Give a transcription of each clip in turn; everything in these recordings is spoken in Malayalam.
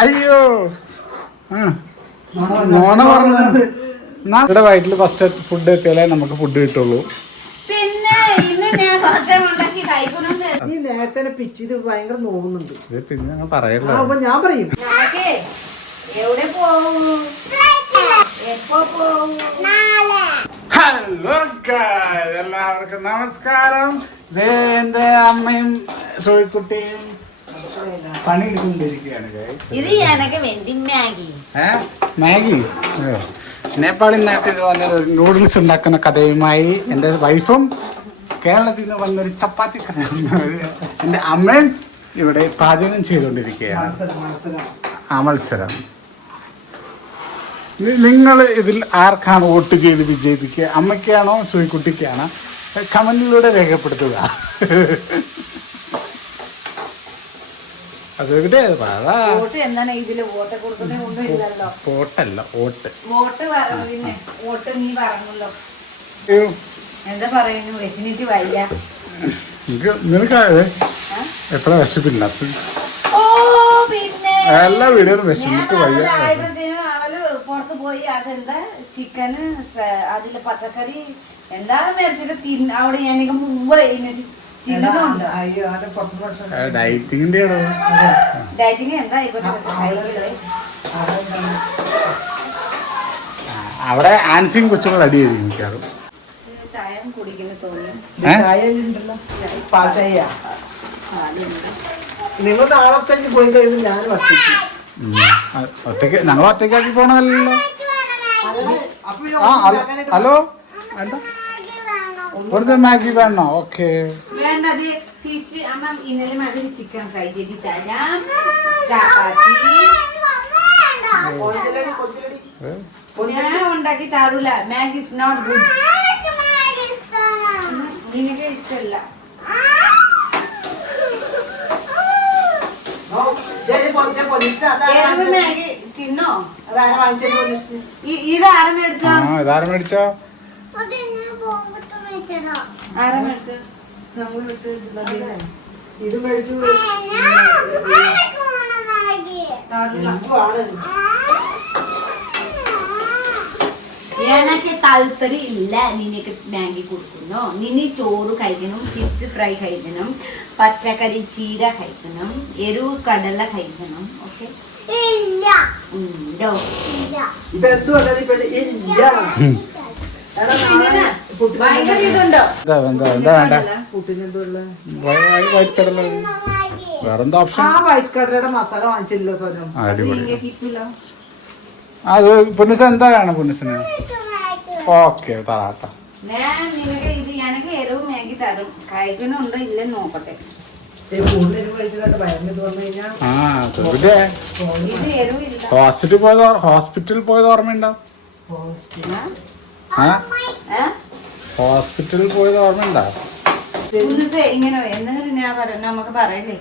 അയ്യോ. നോണ പറഞ്ഞത് ഇവിടെ വയറ്റിൽ ഫസ്റ്റ് ഫുഡ് എത്തിയാലേ നമുക്ക് ഫുഡ് കിട്ടുള്ളൂ. ഈ നേരത്തെ പിച്ച് ഇത് ഭയങ്കര നോവുന്നുണ്ട്. ഇത് പിന്നെ ഞാൻ ആ പറയല്ലോ അപ്പൊ ഞാൻ പറയും. എവിടെ പോവും? എപ്പോ പോവും? ഹലോ. എല്ലാവർക്കും നമസ്കാരം. ദേ എന്റെ അമ്മയും സോയിക്കുട്ടിയും പണി എടുത്തുകൊണ്ടിരിക്കുകയാണ് guys. ഇത് എനക്ക് വേണ്ടി മാഗി? മാഗി. നേപ്പാളിൽ നാട്ടിൽ വന്ന ഒരു നൂഡിൽസ് ഉണ്ടാക്കുന്ന കഥയുമായി എന്റെ വൈഫും കേരളത്തിൽ നിന്ന് വന്നൊരു ചപ്പാത്തി കഥ എന്റെ അമ്മയും ഇവിടെ പാചകം ചെയ്തുകൊണ്ടിരിക്കുകയാണ്. ആ മത്സരം. നിങ്ങൾ ഇതിൽ ആർക്കാണ് വോട്ട് ചെയ്ത് വിജയിപ്പിക്കുക? അമ്മയ്ക്കാണോ? സൂയിക്കുട്ടിക്കാണോ കമന്റിലൂടെ രേഖപ്പെടുത്തുക. അതെവിടെ പറ വോട്ട് എന്താണ് ഇതിൽ വോട്ട് കൊടുക്കുന്ന ഒന്നുമില്ലല്ലോ വോട്ടല്ല വോട്ട്. വോട്ട് പറഞ്ഞു വോട്ട് നീ പറഞ്ഞല്ലോ എന്താ പറയുന്നു? വെച്ചിനിട്ട് വയ്യ. നിനക്ക് നിനക്ക് എത്ര വിശപ്പില്ല. ഓ പിന്നെ. എല്ലാ ഞാൻ വിശന്നിട്ട് വയ്യ പുറത്ത് പോയി അതെന്താ? ചിക്കന് അതിൽ പച്ചക്കറി. എന്താ മേടിച്ചിട്ട് അവിടെ ഞാനൊക്കെ മുമ്പ് കഴിഞ്ഞിട്ട് ഡയറ്റിങ്ങിന്റെ അവിടെ ആൻസിയും കൊച്ചുകൾ അടി ചെയ്തു മിക്കാറും നിങ്ങൾ നാളത്തേക്ക് പോയി കഴിയുമ്പോൾ ഞാൻ ഒറ്റയ്ക്ക് ഞങ്ങൾ ഒറ്റയ്ക്കാക്കി പോണതല്ലോ ആ ഹലോ? ഹലോ എന്താ ഒരു മാഗി വേണോ? ഓക്കെ. വേണ്ടത് ഫിഷ് അമ്മ ഇന്നലെ മതി ചിക്കൻ ഫ്രൈ ചെയ്ത് തരാം ചപ്പാത്തി ഞാൻ ഉണ്ടാക്കി തരൂല. മാഗി ഇസ് നോട്ട് ഗുഡ് നിനക്ക് ഇഷ്ടമല്ല എരിവ് മാഗി? തിന്നോ? ഇ- ഇത് ആരും മേടിച്ചോ? ഇതാരം ഇതാരും മേടിച്ചോ? ഇത് മേടിച്ചു എനിക്ക് താല്പര്യം ഇല്ല. നിനക്ക് മാഗി കൊടുക്കുന്നു. നിനി ചോറ് കഴിക്കണം ഫിഷ് ഫ്രൈ കഴിക്കണം പച്ചക്കറി ചീര കഴിക്കണം എരിവ് കടല കഴിക്കണം. ഓക്കെ? ഉണ്ടോ? ഇപ്പൊ ഇത് ഇല്ല. വേറെന്താ ഓപ്ഷൻ മസാല ഹോസ്പിറ്റലിൽ പോയത് ഓർമ്മയുണ്ടോ? ഹോസ്പിറ്റലിൽ പോയത് ഓർമ്മയുണ്ടോ? ഇങ്ങനെ എന്തെങ്കിലും ഞാൻ പറ നമുക്ക് പറയല്ലേ?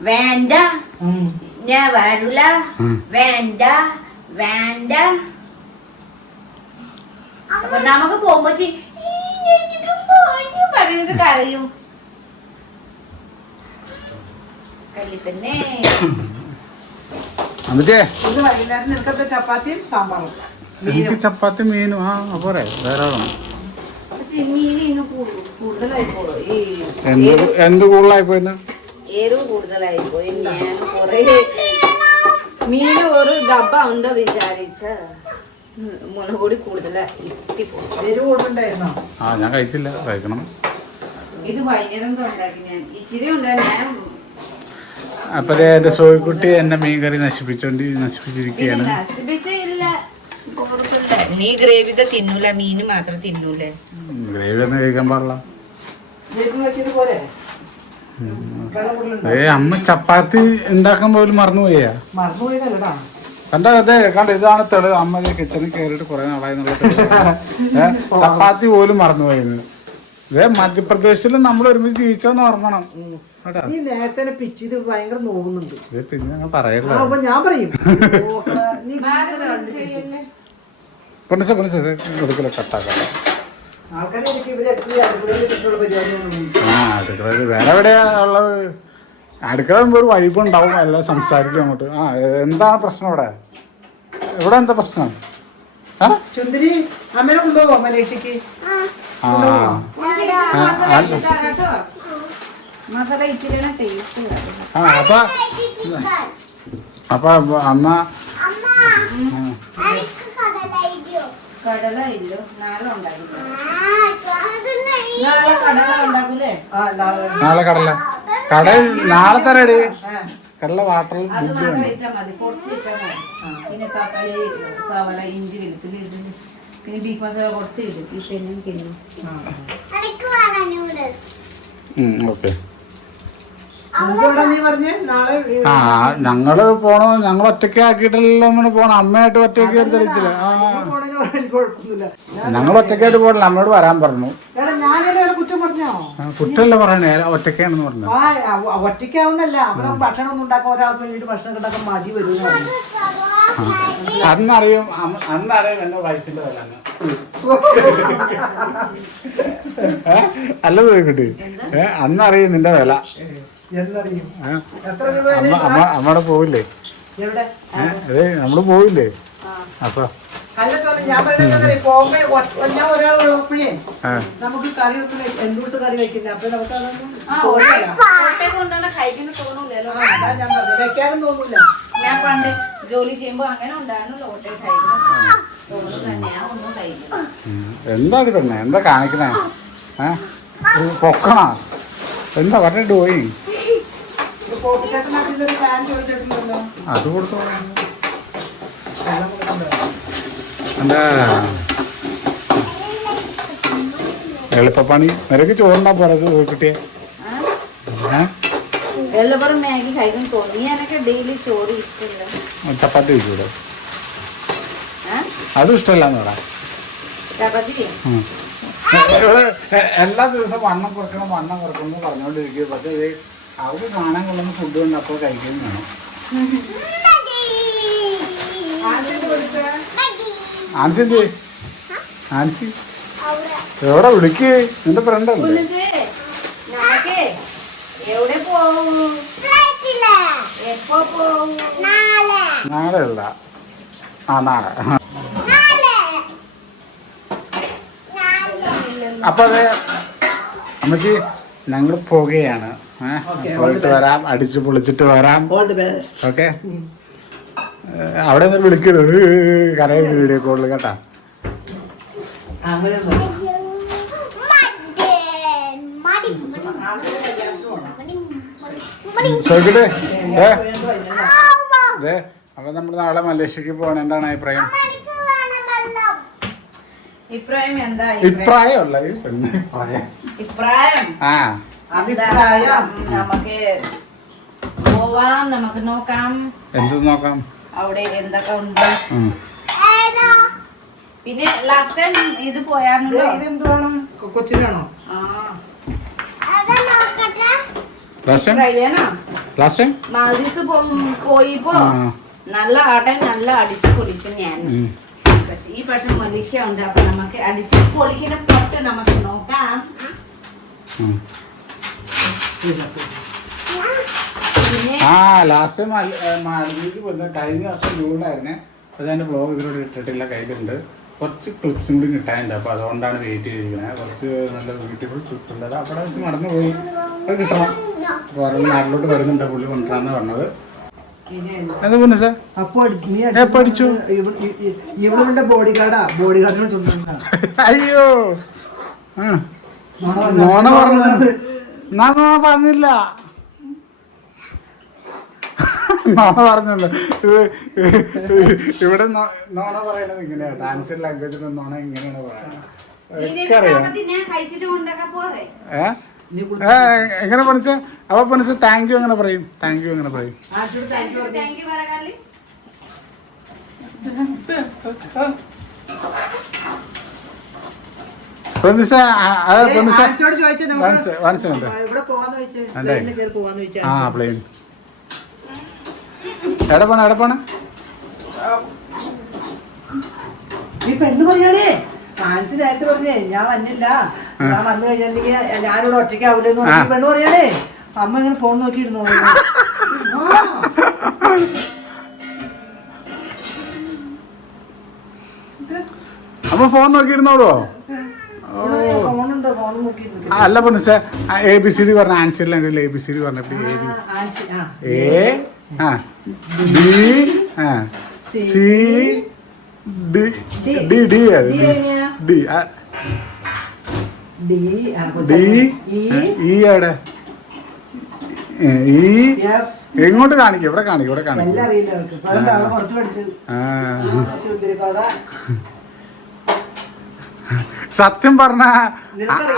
വേണ്ട. ഞാൻ വരൂല. വേണ്ട. വേണ്ട. അപ്പൊ നമുക്ക് പോകുമ്പോ പറയുന്നത് കരയും. കല്ലിത്തന്നെ. അമ്മച്ചേ ഇത് വൈകുന്നേരം നിൽക്കത്തെ ചപ്പാത്തിയും സാമ്പാറും? എനിക്ക് ചപ്പാത്തി മീനും ആ പോരെ ധാരാളം. എന്ത് കൂടുതലായി പോയിന്ന് എരിവ് കൂടുതലായി പോയി. ഞാൻ കൊറേ മീൻ ഒരു ഡബ്ബ ഉണ്ടോ വിചാരിച്ച മുളക് കൂടുതലായി. ആ ഞാൻ കഴിച്ചില്ല കഴിക്കണം. ഇത് വൈകുന്നേരം ഉണ്ടാക്കി ഞാൻ. ഇച്ചിരി ഉണ്ടായി ഞാൻ അപ്പൊ ദേ എന്റെ സോയിക്കുട്ടി എന്നെ മീൻകറി നശിപ്പിച്ചോണ്ട് നശിപ്പിച്ചിരിക്കുകയാണ് കൊടുക്കണ്ട. നീ ഗ്രേവിത തിന്നൂല മീന് മാത്രം തിന്നൂലേ? ഗ്രേവി ഒന്നും കഴിക്കാൻ പാടില്ല. ഏ അമ്മ ചപ്പാത്തി ഉണ്ടാക്കാൻ പോലും മറന്നുപോയാ. കണ്ട അതെ കണ്ട ഇതാണ് തെളിവ് അമ്മ കിച്ചണിൽ കയറിയിട്ട് കുറെ നാളായി ചപ്പാത്തി പോലും മറന്നുപോയത് ഇതേ മധ്യപ്രദേശിൽ നമ്മൾ ഒരുമിച്ച് ജീവിച്ചോന്ന് ഓർമ്മണം. ഈ നേരത്തെ പിച്ച് ഇത് ഭയങ്കര നോവുന്നുണ്ട്. പിന്നെ ഞാൻ പറയല്ലോ. ഞാൻ പറയും. കൊണ്ടുവച്ചാൽ പൊന്നിച്ച കട്ടാക്കാം കട്ടാക്കല്ല ആൾക്കാരെ എനിക്ക് ഇവരെ എപ്പോഴും അടുക്കളയിൽ വെച്ചിട്ടുള്ള ആ അടുക്കളയിൽ വേറെ എവിടെയാ ഉള്ളത്? അടുക്കള ഒരു വൈബ് ഉണ്ടാവും എല്ലാം സംസാരിക്കും അങ്ങോട്ട്. ആ എന്താണ് പ്രശ്നം ഇവിടെ ഇവിടെ എന്താ പ്രശ്നം? ആ? ചുന്ദരി അമ്മനെ കൊണ്ടുപോകോ മലേഷ്യക്ക്? ആ. മസാല അല്ല. മസാല ഇച്ചിരി ടേസ്റ്റ് ആ അപ്പൊ അപ്പൊ അമ്മ കടല ഇല്ലോ നാളെ ഉണ്ടാക്കില്ല? നാളെ കടല ഉണ്ടാക്കൂലേ? ആ നാളെ. കടല. കട നാളെ തരടി കടല വാട്ടർ ബുദ്ധി പിന്നെ തക്കാളി സവല ഇഞ്ചി വെളുത്തുള്ളി ഇടും പിന്നെ ബീഫ് മസാല കുറച്ച് ഇടും. ഇപ്പം ഓക്കെ നമുക്ക് ഇവിടെ നീ പറഞ്ഞേ നാളെ ഈ- ആ ഞങ്ങൾ പോണോ? ഞങ്ങൾ ഒറ്റയ്ക്ക് ആക്കിയിട്ടല്ലോ അങ്ങനെ പോണം. അമ്മയായിട്ട് ഒറ്റയ്ക്ക് എടുത്തടിച്ചില്ല ആ. ഞങ്ങൾ ഒറ്റയ്ക്കായിട്ട് പോകണം അമ്മയോട് വരാൻ പറഞ്ഞു. എടാ ഞാനല്ലേ ഒരു കുറ്റം പറഞ്ഞോ? ആ, കുറ്റമല്ല പറയണേ. ഒറ്റയ്ക്കാണെന്ന് പറഞ്ഞു ഒറ്റയ്ക്കാവുന്നല്ല. ഭക്ഷണം ഒന്നും ഉണ്ടാക്കാൻ ഒരാൾക്ക് അന്നറിയും. അന്നറിയും എന്റെ വയറ്റിന്റെ വില? അല്ല ചോദിക്കട്ടെ ഏ അന്നറിയും നിന്റെ വില. എന്നറിയും. പോവില്ലേ? അതെ നമ്മൾ പോവില്ലേ? അപ്പൊ. നമുക്ക് കറി എന്തുകൊണ്ട് അപ്പൊ നമുക്ക് ഞാൻ വെക്കാനും ഞാൻ പണ്ട് ജോലി ചെയ്യുമ്പോ അങ്ങനെ ഉണ്ടായിരുന്നു. എന്താണ് പെണ്ണെ എന്താ കാണിക്കണേ? ഏ? പൊക്കണ? എന്താ? പറഞ്ഞ ഡോയിങ് അത് കൊടുത്തു? എന്താ? എളുപ്പപ്പണി. നിനക്ക് ചോറുണ്ടാ പോരാ കിട്ടിയേ. ഇഷ്ടമില്ല ചപ്പാത്തി വെച്ചൂടെ? അതും ഉം. ഇവിടെ എല്ലാ ദിവസവും വണ്ണം കുറക്കണം വണ്ണം കുറക്കണം എന്ന് പറഞ്ഞുകൊണ്ടിരിക്കുക പക്ഷേ ഇത് അവർക്ക് കാണാൻ കൊള്ളുന്ന ഫുഡ് കൊണ്ട് അപ്പോൾ കഴിക്കുകയും വേണം. ആൻസി എവിടെ വിളിക്ക്? നിന്റെ ഫ്രണ്ട് അല്ലേ? നാളെ അല്ല. ആ നാളെ. അപ്പൊ അതെ അമ്മച്ചി ഞങ്ങൾ പോകുകയാണ്? പോയിട്ട് വരാം അടിച്ചു പൊളിച്ചിട്ട് വരാം. All the best. ഓക്കെ? അവിടെ നിന്ന് വിളിക്കരുത്. കരയുന്ന വീഡിയോ കോളിൽ കേട്ടാ. ചോദിക്കട്ടെ? അപ്പൊ നമ്മൾ നാളെ മലേഷ്യക്ക് പോകണം എന്താണ് അഭിപ്രായം? ഇപ്രായം എന്താ ഇപ്രായമല്ല ഈ പെണ്ണ് ഇപ്രായം ഇപ്രായം? ആ. അഭിപ്രായം നമുക്ക് പോവാം നമുക്ക് നോക്കാം. എന്ത് നോക്കാം? അവിടെ എന്തൊക്കെ ഉണ്ട്? ഉം. പിന്നെ ലാസ്റ്റ് ടൈം ഇത് പോയാണല്ലോ ഇതെന്തുവാണ്? കൊച്ചിനാണോ? മാൽദീവ്സ് പോയിപ്പോ നല്ല ആട്ടം നല്ല അടിച്ചു പൊളിച്ചു ഞാൻ. പക്ഷെ ഈ പക്ഷെ മലേഷ്യ ഉണ്ട് അപ്പൊ നമുക്ക് അടിച്ച് പൊളിക്കുന്ന പൊട്ട് നമുക്ക് നോക്കാം. ആ ലാസ്റ്റ് മാലദ്വീപ് വന്ന കഴിഞ്ഞ വർഷം ജൂണിലായിരുന്നേ. അത് എന്റെ ബ്ലോഗ് ഇതിലൂടെ ഇട്ടിട്ടില്ല കയ്യിലുണ്ട് കുറച്ച് ക്ലിപ്സും കൂടി കിട്ടാനുണ്ട് അപ്പോൾ അതുകൊണ്ടാണ് വെയിറ്റ് ചെയ്തിരിക്കുന്നത് കുറച്ച് നല്ല ബ്യൂട്ടിഫുൾ ക്ലിപ്സ് ഉണ്ട് അവിടെ വെച്ച് പോയി. അത് കിട്ടണം. അപ്പോൾ നാട്ടിലോട്ട് വരുന്നുണ്ട് പുള്ളി കൊണ്ടുവരാന്ന് പറഞ്ഞത്. എന്താ സാർ? അപ്പൊ പഠിച്ചു. ഇവളുടെ ബോഡി ഗാർഡാ ബോഡി ഗാർഡിനോട് ചുണ്ടാ അയ്യോ. നോണ പറഞ്ഞത് നോണ പറഞ്ഞില്ല. നോണ പറഞ്ഞല്ലോ ഇത് ഇവിടെ നോ- നോണ പറയണത് ഇങ്ങനെയാ. ഡാൻസ് ലാംഗ്വേജിൽ നോണ ഇങ്ങനെയാണ് പറയുന്നത് ഇതിന്റെ എങ്ങനെ പണിച്ച? അപ്പൊ പണിച്ച താങ്ക് യു എങ്ങനെ പറയും. താങ്ക് യു എങ്ങനെ പറയും. ആ പ്ലെയിൻ ഈ പെണ്ണ് പറഞ്ഞാലേ നേരത്തെ പറഞ്ഞേ ഞാൻ വന്നില്ല. ഞാൻ വന്നു കഴിഞ്ഞിട്ടുണ്ടെങ്കിൽ ഞാനിവിടെ പറഞ്ഞു ആ. പെണ്ണ് അമ്മ ഇങ്ങനെ ഫോൺ നോക്കിയിരുന്നു. അമ്മ ഫോൺ നോക്കിയിരുന്നോളൂ. ഫോണുണ്ട് ഫോൺ നോക്കിയിരുന്നു. ആ, അല്ല പൊന്നിച്ച എ ബി സി ഡി പറഞ്ഞ ആൻസർ ആൻസറിലെങ്കിൽ എ ബി സി ഡി പറഞ്ഞപ്പോ എ ബി എ ആ ബി ആ. C D D D D E എവിടെ? എങ്ങോട്ട് കാണിക്കും? ഇവിടെ കാണിക്കും ഇവിടെ കാണിക്കും. സത്യം പറഞ്ഞ?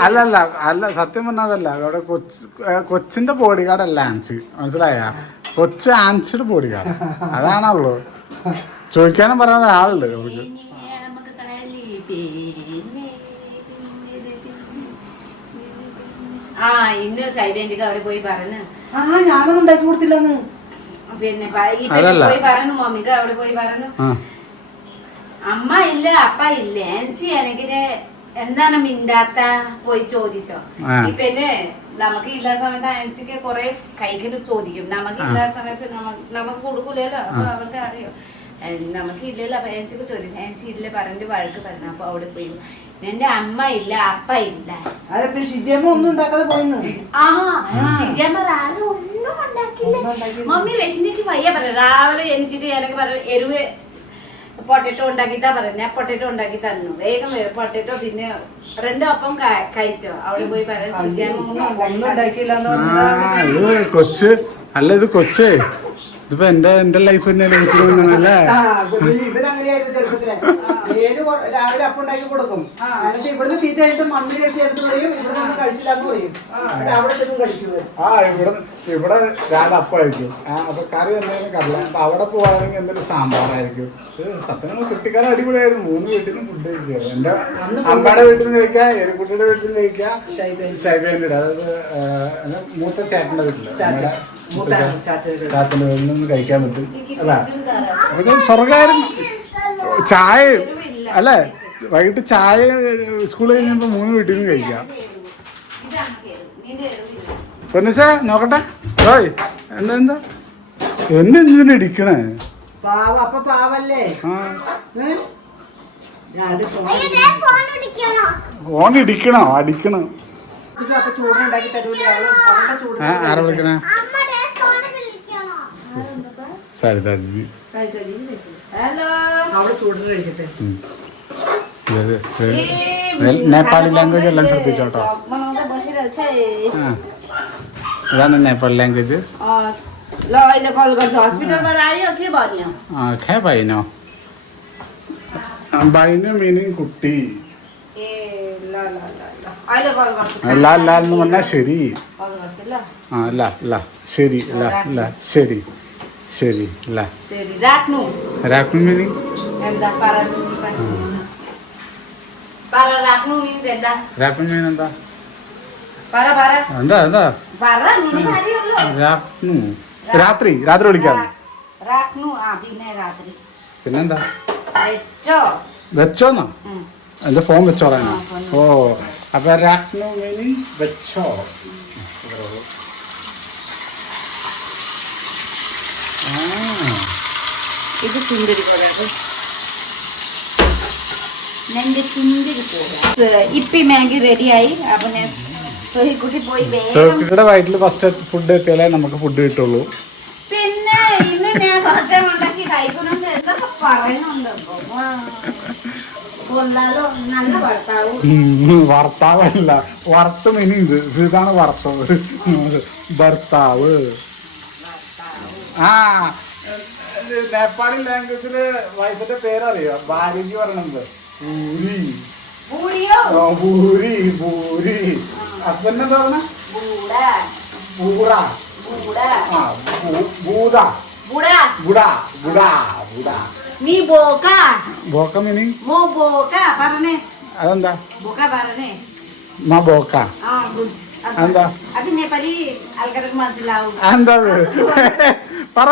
അല്ലല്ല അല്ല സത്യം പറഞ്ഞതല്ല അവിടെ കൊച്ച് കൊച്ചിന്റെ ബോഡി ഗാർഡ് അല്ല ആൻസി മനസ്സിലായ? കൊച്ച് ആൻസിയുടെ ബോഡി ഗാർഡ് അതാണുള്ളൂ ചോദിക്കാനും പറയുന്ന ആളുണ്ട് നമുക്ക് കളി പിന്നെ ആ ഇന്ന് അവർ പോയി പറഞ്ഞു. ആ ഞാനൊന്നും ഉണ്ടാക്കി കൊടുത്തില്ലെന്ന്. പിന്നെ. പോയി പറഞ്ഞു മമ്മിക്ക് അവിടെ പോയി പറഞ്ഞു. അമ്മ ഇല്ല അപ്പ ഇല്ല. ആൻസി ആണെങ്കിൽ എന്താണ് മിണ്ടാത്ത? പോയി ചോദിച്ചോ. പിന്നെ നമുക്ക് ഇല്ലാത്ത സമയത്ത് ആൻസിക്ക് കുറെ കൈകൾ ചോദിക്കും. നമുക്ക്. ഇല്ലാത്ത സമയത്ത് നമുക്ക് കൊടുക്കൂലല്ലോ. അപ്പൊ അവർക്ക് അറിയോ. നമുക്ക് ഇല്ലല്ലോ. അപ്പൊ ആൻസിക്ക് ചോദിച്ചു ആൻസി ഇല്ല പറഞ്ഞിട്ട് വഴക്ക് പറഞ്ഞു. അപ്പൊ അവിടെ പോയി. എന്റെ അമ്മ ഇല്ല അപ്പ ഇല്ല. അതെ പിന്നെ ഷിജമ്മ ഒന്നും ഉണ്ടാക്കാതെ പോയിന്ന്. ആ. രാവിലെ ഒന്നും ഉണ്ടാക്കില്ല ഉണ്ടാക്കിയില്ല. മമ്മി വിശന്നിട്ട് വയ്യ പറ രാവിലെ എണിച്ചിട്ട് എനിക്ക് പറ എരിവ് പൊട്ടറ്റോ ഉണ്ടാക്കിത്താ പറഞ്ഞു. ഞാൻ പൊട്ടറ്റോ ഉണ്ടാക്കി തന്നു. വേഗം പൊട്ടറ്റോ പിന്നെ രണ്ടു അപ്പം കഴിച്ചോ? അവിടെ പോയി പറയാം കൊച്ച്. അല്ല ഇത് കൊച്ചേ. ഇതിപ്പോ എന്റെ എന്റെ ലൈഫ് തന്നെ ലഭിച്ചിട്ടുണ്ടല്ലേ കൊ- രാവിലെ അപ്പം ഉണ്ടാക്കി കൊടുക്കും. എന്നിട്ട് ഇവിടുന്ന് തീറ്റ കഴിഞ്ഞിട്ട് മണ്ണ് എടുത്ത് ചേർത്ത് പറയും ഇവിടെ നിന്ന് കഴിച്ചില്ലാന്ന് പറയും. എന്നിട്ട് അവിടെ ചെന്ന് കഴിക്കുന്നത് ആ ഇവിടെ ഇവിടെ രാവിലെ അപ്പമായിരിക്കും കഴിക്കും അപ്പൊ കറി എന്തെങ്കിലും കടല. അപ്പൊ അവിടെ പോവാണെങ്കിൽ എന്തെങ്കിലും സാമ്പാറായിരിക്കും. ഇത് സത്യം കുട്ടിക്കാലം അടിപൊളിയായിരുന്നു. മൂന്ന് വീട്ടിൽ നിന്ന് ഫുഡ് കഴിക്കുക. എന്റെ അമ്മയുടെ വീട്ടിൽ നിന്ന് കഴിക്കാം എരുക്കുട്ടിയുടെ വീട്ടിൽ നിന്ന് കഴിക്കാം ഷൈബേന്റെ അതായത് മൂത്ത ചേട്ടന്റെ വീട്ടിൽ. അമ്മയുടെ മൂത്ത മൂത്ത ചേ- ചാച്ചയുടെ ചാച്ചന്റെ വീട്ടിൽ നിന്ന് കഴിക്കാൻ പറ്റും അല്ല? സ്വർഗായിരുന്നു കയറാം. അല്ലേ? വൈകിട്ട് ചായ സ്കൂളിൽ കഴിഞ്ഞപ്പോ മൂന്ന് വീട്ടിൽ നിന്ന് കഴിക്കാം. പൊന്നിസേ നോക്കട്ടെ. ഓയ് എന്താ എന്താ? എന്നെ എന്തിനാ ഇടിക്കണേ? ഫോൺ ഇടിക്കണോ? അടിക്കണോ. ആരാ വിളിക്കണേ? സരിതാജി ദീദി. നേപ്പാളി ലാംഗ്വേജ് എല്ലാം ശ്രദ്ധിച്ചോട്ടോ? അതാണ് നേപ്പാളി ലാംഗ്വേജ് ഖേ ഭായിനോ ഭായിന് മീനിങ് കുട്ടി. ലാൽ ലാൽ എന്ന് പറഞ്ഞാൽ ശരി. ആ ലാ ലാ. ശരി ലാ ലാ ശരി. ശരി അല്ലേ ശരി രാഖ്നു രാഖ്നു മീനിങ്? എന്താ പറ പറ രാഖ്നു മീൻസ് എന്താ? രാഖ്നു പറ പറ. എന്താ എന്താ? പറ നിനക്ക് അറിയുള്ളൂ. രാഖ്നു രാത്രി രാത്രി വിളിക്കാം രാഖ്നു ആ പിന്നെ രാത്രി. പിന്നെന്താ? വെച്ചോ. വെച്ചോന്നാ എന്റെ ഫോൺ വെച്ചോളാനോ ഓ അപ്പൊ രാഖ്നു മീനിങ് വെച്ചോ. ഇത് പോകാം നിന്റെ പോകാം ഇപ്പി മാഗി റെഡിയായി. അപ്പൊ ഞാൻ സോഹിക്കുട്ടി പോയി വയറ്റിൽ ഫസ്റ്റ് ഫുഡ് എത്തിയാലേ നമുക്ക് ഫുഡ് കിട്ടുള്ളൂ. പിന്നെ ഇന്ന് ഞാൻ ഭക്ഷണം ഉണ്ടാക്കി എന്തൊക്കെ പറയുന്നുണ്ട്. ഭർത്താവല്ല. വറുത്ത മീനി ഇത് ഇതാണ് വറുത്തത്. ഭർത്താവ്. ആ. നേപ്പാളി ലാംഗ്വേജിൽ വൈഫിന്റെ പേരറിയോ? ഭാര്യ പറയണത് ഭൂരി ഭൂരി ഭൂരി ഹസ്ബൻഡ് എന്താ പറഞ്ഞ? പൂറ ആ ഭൂത ബൂട. ബുഡ ബുഡ ബുഡ നീ ബോക്ക. ബോക്ക മീനിങ് മോ ബോക്ക. പറഞ്ഞേ. അതെന്താ? ബോക്ക പറഞ്ഞേ. മാ ബോക്ക. ആ ഗുഡ്. അത് എന്താ അത് നേപ്പാളി ആൾക്കാർക്ക് മനസ്സിലാവും. എന്താ അത്? പറ.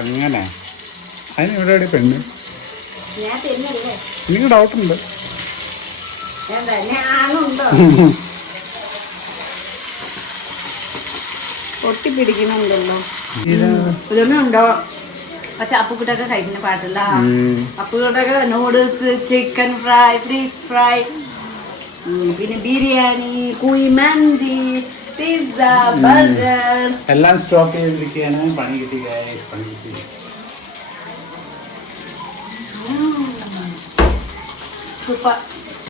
അങ്ങനെ. അതിന് ഇവിടെ എവിടെ പെണ്ണ് എനിക്ക് ഡൗട്ടുണ്ട്. ഒട്ടിപ്പിടിക്കുന്നുണ്ടല്ലോ ഇതൊന്നും ഉണ്ടോ പക്ഷെ അപ്പുക്കുട്ടൊക്കെ കഴിക്കുന്ന പാട്ടില്ല. അപ്പുക്കുട്ടൊക്കെ noodles chicken fry fish fry പിന്നെ ബിരിയാണി കുഴിമന്തി പിസ്സ ബർഗർ എല്ലാം സ്റ്റോപ്പ് ചെയ്തിരിക്കുകയാണ് പണി കിട്ടി guys, പണി കിട്ടി സൂപ്പർ